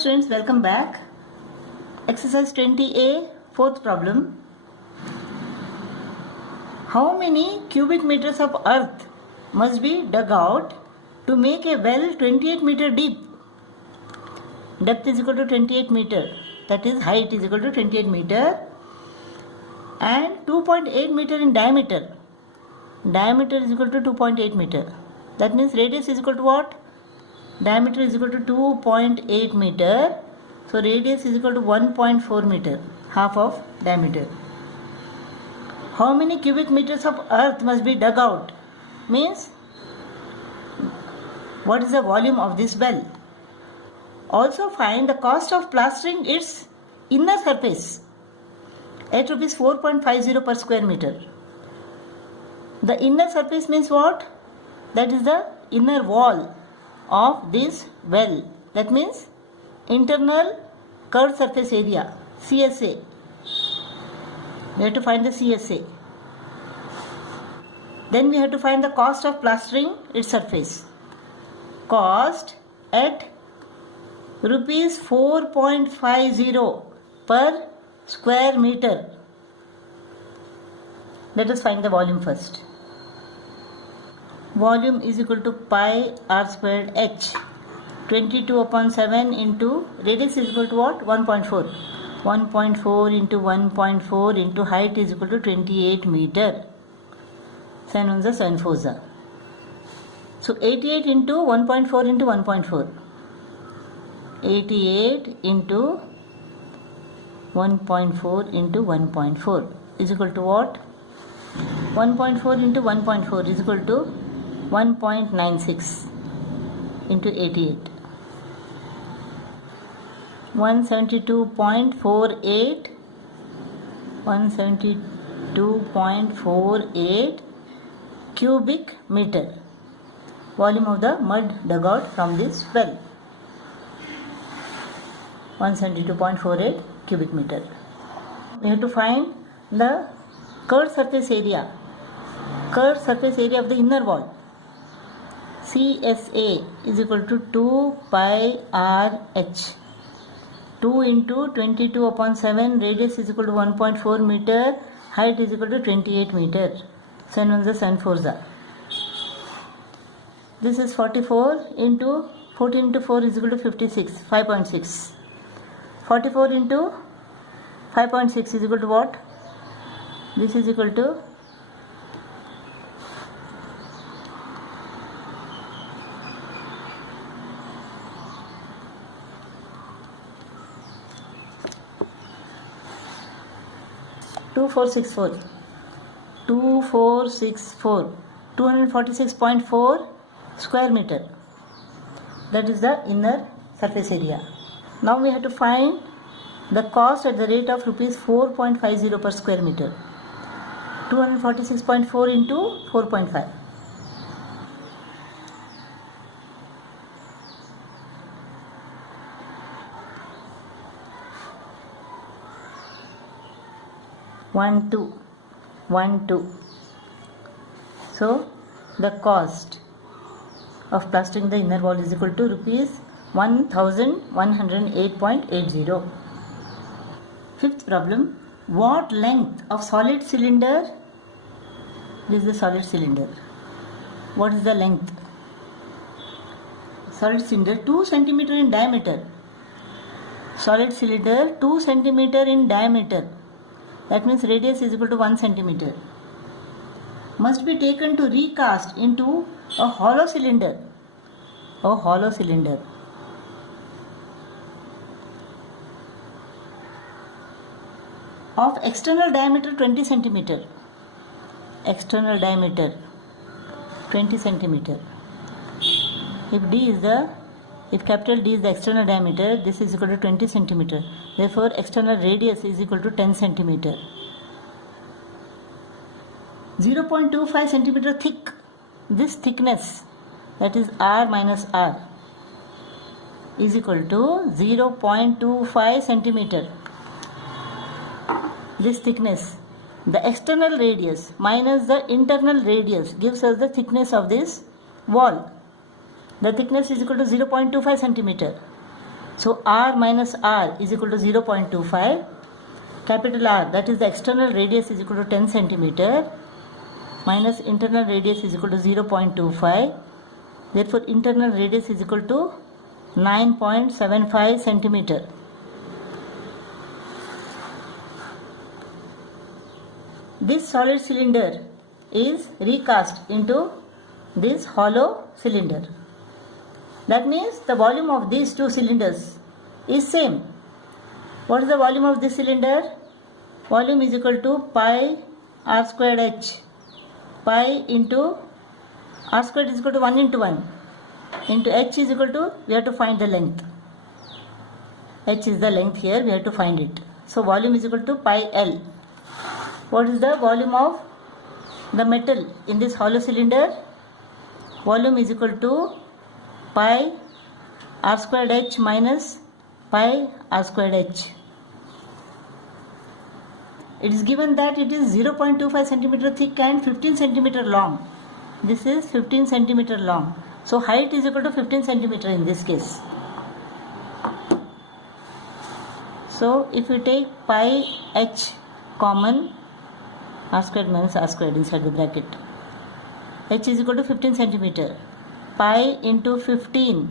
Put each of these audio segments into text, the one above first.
students, welcome back. Exercise 20A, fourth problem. How many cubic meters of earth must be dug out to make a well 28 meter deep? Depth is equal to 28 meter, that is height is equal to 28 meter, and 2.8 meter in diameter. Diameter is equal to 2.8 meter. That means radius is equal to what? Diameter is equal to 2.8 meter. So radius is equal to 1.4 meter, half of diameter. How many cubic meters of earth must be dug out? Means what is the volume of this well? Also find the cost of plastering its inner surface at rupees 4.50 per square meter. The inner surface means what? That is the inner wall of this well. That means internal curved surface area, CSA. We have to find the CSA. Then we have to find the cost of plastering its surface. Cost at rupees 4.50 per square meter. Let us find the volume first. Volume is equal to pi r squared h. 22 upon 7 into radius is equal to what? 1.4. 1.4 into 1.4 into height is equal to 28 meter. 7 ones are 7 fours are. So 88 into 1.4 into 1.4. 88 into 1.4 into 1.4 is equal to what? 1.4 into 1.4 is equal to 1.96 into 88. 172.48 172.48 cubic meter. Volume of the mud dug out from this well. 172.48 cubic meter. We have to find the curved surface area. Curved surface area of the inner wall. CSA is equal to 2 pi r h. 2 into 22 upon 7, radius is equal to 1.4 meter, height is equal to 28 meter. 7 ones are 7 fours are. This is 44 into 14 into 4 is equal to 56, 5.6. 44 into 5.6 is equal to what? This is equal to 2464. 2464. 246.4 square meter. That is the inner surface area. Now we have to find the cost at the rate of rupees 4.50 per square meter. 246.4 into 4.5. One two. So the cost of plastering the inner wall is equal to rupees 1108.80. Fifth problem. What length of solid cylinder? This is the solid cylinder. What is the length? Solid cylinder 2 cm in diameter. Solid cylinder 2 cm in diameter. That means radius is equal to 1 cm. Must be taken to recast into a hollow cylinder. A hollow cylinder. Of external diameter 20 cm. External diameter 20 cm. If capital D is the external diameter, this is equal to 20 cm. Therefore, external radius is equal to 10 cm. 0.25 cm thick. This thickness, that is R minus R, is equal to 0.25 cm. This thickness, the external radius minus the internal radius gives us the thickness of this wall. The thickness is equal to 0.25 cm. So R minus R is equal to 0.25. Capital R, that is the external radius, is equal to 10 centimeter minus internal radius is equal to 0.25. Therefore, internal radius is equal to 9.75 centimeter. This solid cylinder is recast into this hollow cylinder. That means the volume of these two cylinders is same. What is the volume of this cylinder? Volume is equal to pi r squared h. Pi into r squared is equal to 1 into 1 into h is equal to, we have to find the length. H is the length here, we have to find it. So volume is equal to pi L. What is the volume of the metal in this hollow cylinder? Volume is equal to pi r squared h minus pi r squared h. It is given that it is 0.25 centimeter thick and 15 centimeter long. This is 15 centimeter long. So height is equal to 15 centimeter in this case. So if you take pi h common, r squared minus r squared inside the bracket, h is equal to 15 centimeter. Pi into 15,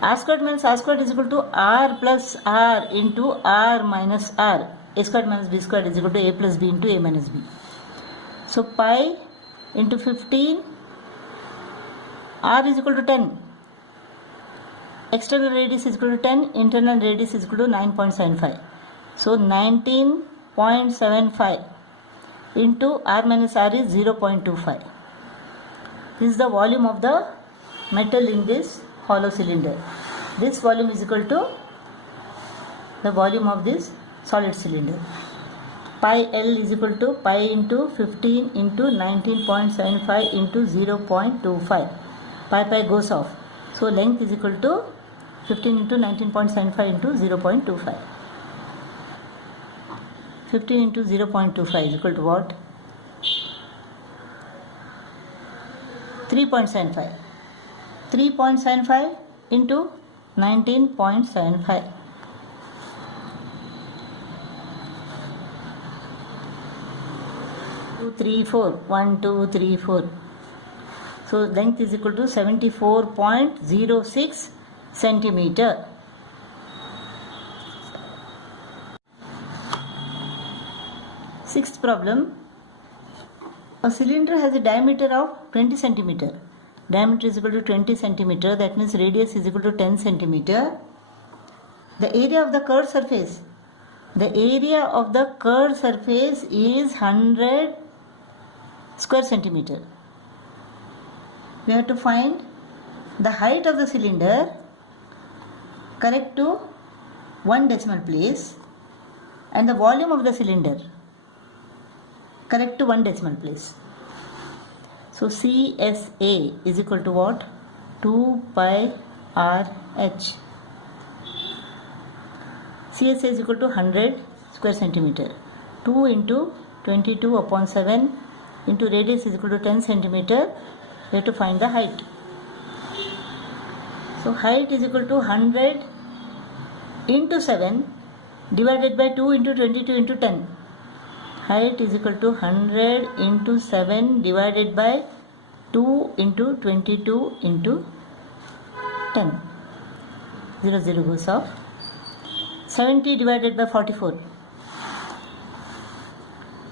r squared minus r squared is equal to r plus r into r minus r. A squared minus b squared is equal to a plus b into a minus b. So pi into 15, r is equal to 10. External radius is equal to 10, internal radius is equal to 9.75. So 19.75 into r minus r is 0.25. This is the volume of the metal in this hollow cylinder. This volume is equal to the volume of this solid cylinder. Pi L is equal to pi into 15 into 19.75 into 0.25. Pi goes off. So length is equal to 15 into 19.75 into 0.25. 15 into 0.25 is equal to what? 3.75. 3.75 into 19.75. 3, 4. 1, 2, 3, 4. So length is equal to 74.06 centimeter. Sixth problem. A cylinder has a diameter of 20 centimeter. Diameter is equal to 20 centimeter. That means radius is equal to 10 centimeter. The area of the curved surface. The area of the curved surface is 100 square centimeter. We have to find the height of the cylinder correct to 1 decimal place and the volume of the cylinder correct to 1 decimal place. So CSA is equal to what? 2 pi RH. CSA is equal to 100 square centimeter. 2 into 22 upon 7 into radius is equal to 10 centimeter. We have to find the height. So height is equal to 100 into 7 divided by 2 into 22 into 10. Height is equal to 100 into 7 divided by 2 into 22 into 10. 0, 0 goes off. 70 divided by 44.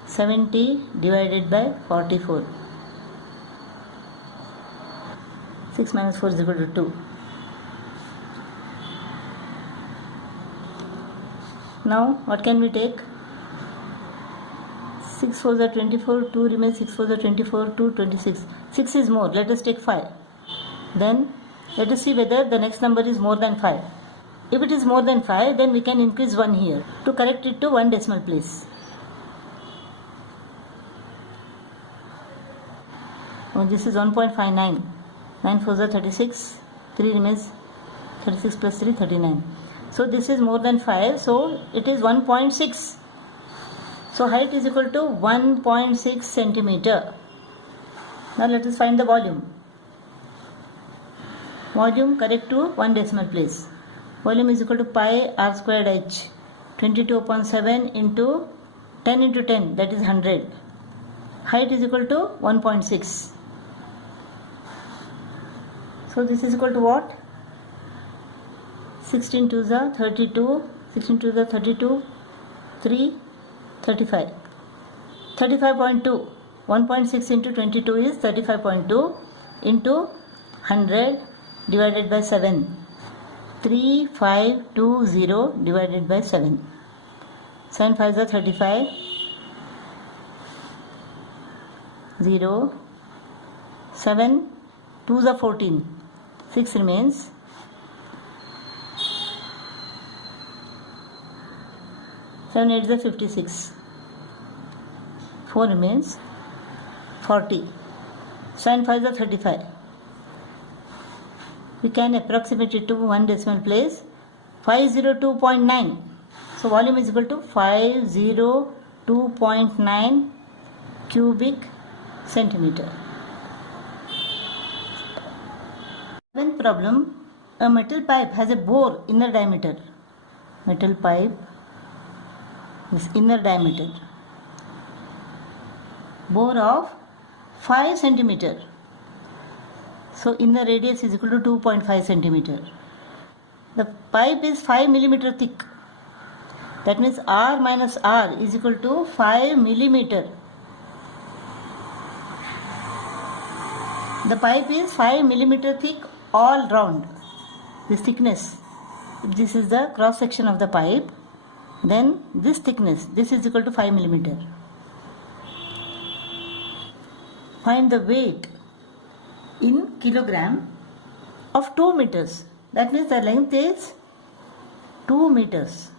70 divided by 44. 6 minus 4 is equal to 2. Now what can we take? 6 4s are 24, 2 remains, 6 4s are 24, 2 26. 6 is more, let us take 5. Then let us see whether the next number is more than 5. If it is more than 5, then we can increase 1 here to correct it to 1 decimal place. Oh, this is 1.59. 9 4s are 36, 3 remains, 36 plus 3, 39. So this is more than 5, so it is 1.6. So height is equal to 1.6 centimeter. Now let us find the volume. Volume correct to 1 decimal place. Volume is equal to pi r squared h. 22 upon 7 into 10 into 10, that is 100. Height is equal to 1.6. So this is equal to what? 16 to the 32, 16 to the 32, 3, 35. 35.2. 1.6 into 22 is 35.2 into 100 divided by 7. 3520 divided by 7. 7 5 is 35. 0. 7 2 is 14. 6 remains. 7 8 is 56. 4 remains. 40. 7 5 is 35. We can approximate it to one decimal place. 502.9. So volume is equal to 502.9 cubic centimeter. Seventh problem. A metal pipe has a bore inner diameter. Metal pipe, this inner diameter. Bore of 5 centimeter. So inner radius is equal to 2.5 centimeter. The pipe is 5 millimeter thick. That means R minus R is equal to 5 millimeter. The pipe is 5 millimeter thick all round. This thickness, if this is the cross section of the pipe, then this thickness, this is equal to 5 millimeter. Find the weight in kilogram of 2 meters. That means the length is 2 meters.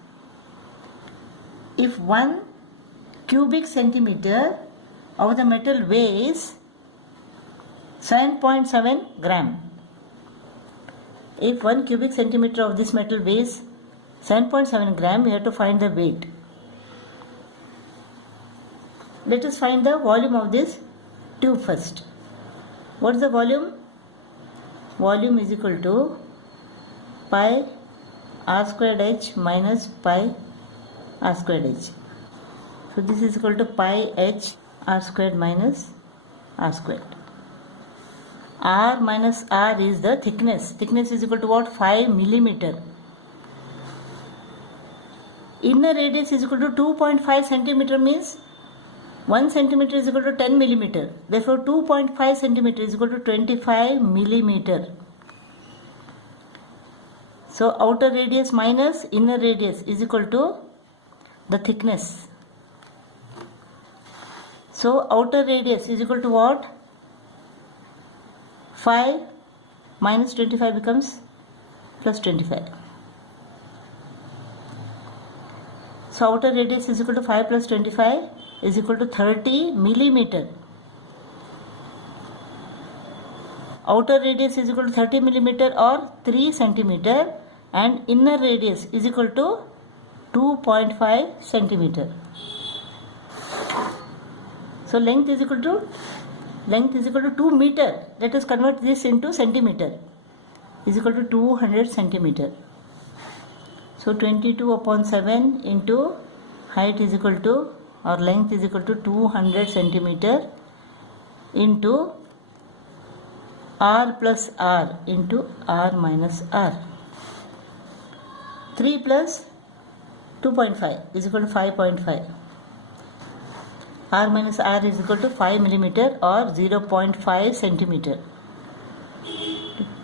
If 1 cubic centimeter of the metal weighs 7.7 gram. If 1 cubic centimeter of this metal weighs 7.7 gram, we have to find the weight. Let us find the volume of this tube first. What is the volume? Volume is equal to pi r squared h minus pi r squared h. So this is equal to pi h r squared minus r squared. R minus R is the thickness. Thickness is equal to what? 5 millimeter. Inner radius is equal to 2.5 centimeter means 1 centimeter is equal to 10 millimeter. Therefore 2.5 centimeter is equal to 25 millimeter. So outer radius minus inner radius is equal to the thickness. So outer radius is equal to what? 5 minus 25 becomes plus 25. So outer radius is equal to 5 plus 25 is equal to 30 millimeter. Outer radius is equal to 30 millimeter or 3 centimeter, and inner radius is equal to 2.5 centimeter. So length is equal to 2 meter. Let us convert this into centimeter. Is equal to 200 centimeter. So 22 upon 7 into height is equal to, or length is equal to 200 centimeter into r plus r into r minus r. 3 plus 2.5 is equal to 5.5. R minus R is equal to 5 millimeter or 0.5 centimeter.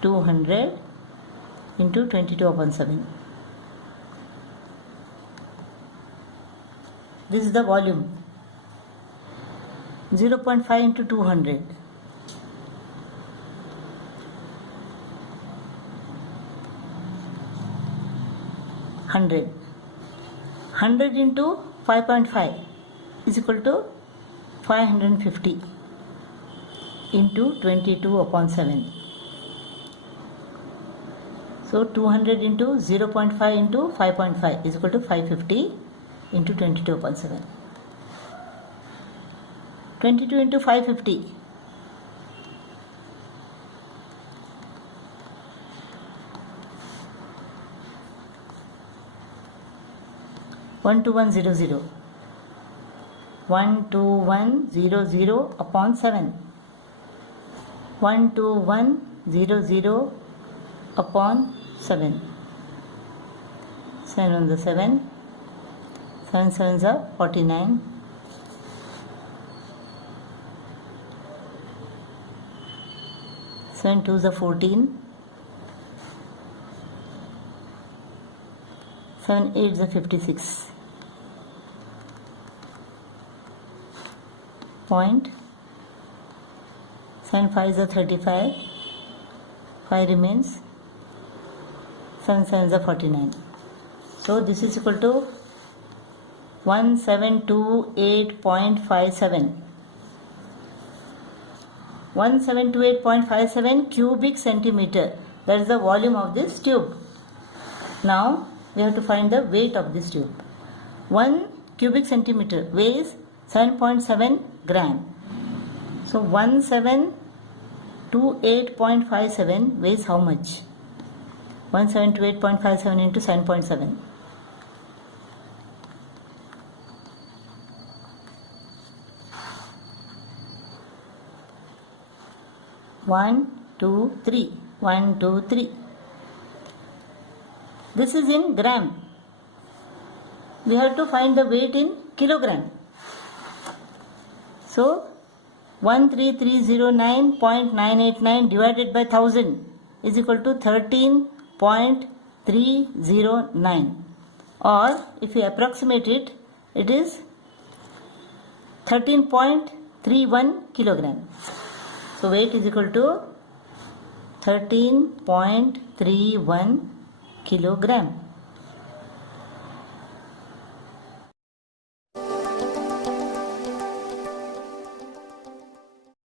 200 into 22 upon 7. This is the volume. 0.5 into 200. 100. 100 into 5.5 is equal to 550 into 22 upon 7. So 200 into 0.5 into 5.5 is equal to 550 into 22 upon 7. 22 into 550. 12100. 12100 upon 7. 12100 upon 7. 7 on the 7. 7 sevens are 49. 7 twos are 14. 7 eights are 56. Point. 7 fives are 35. 5 remains. 7 sevens are 49. So this is equal to 1728.57. 1728.57 cubic centimeter. That is the volume of this tube. Now we have to find the weight of this tube. 1 cubic centimeter weighs 7.7 gram. So 1728.57 weighs how much? 1728.57 into 7.7. 1, 2, 3. 1, 2, 3. This is in gram. We have to find the weight in kilogram. So 13309.989 divided by 1000 is equal to 13.309, or if we approximate it, it is 13.31 kilogram. So weight is equal to 13.31 kilogram.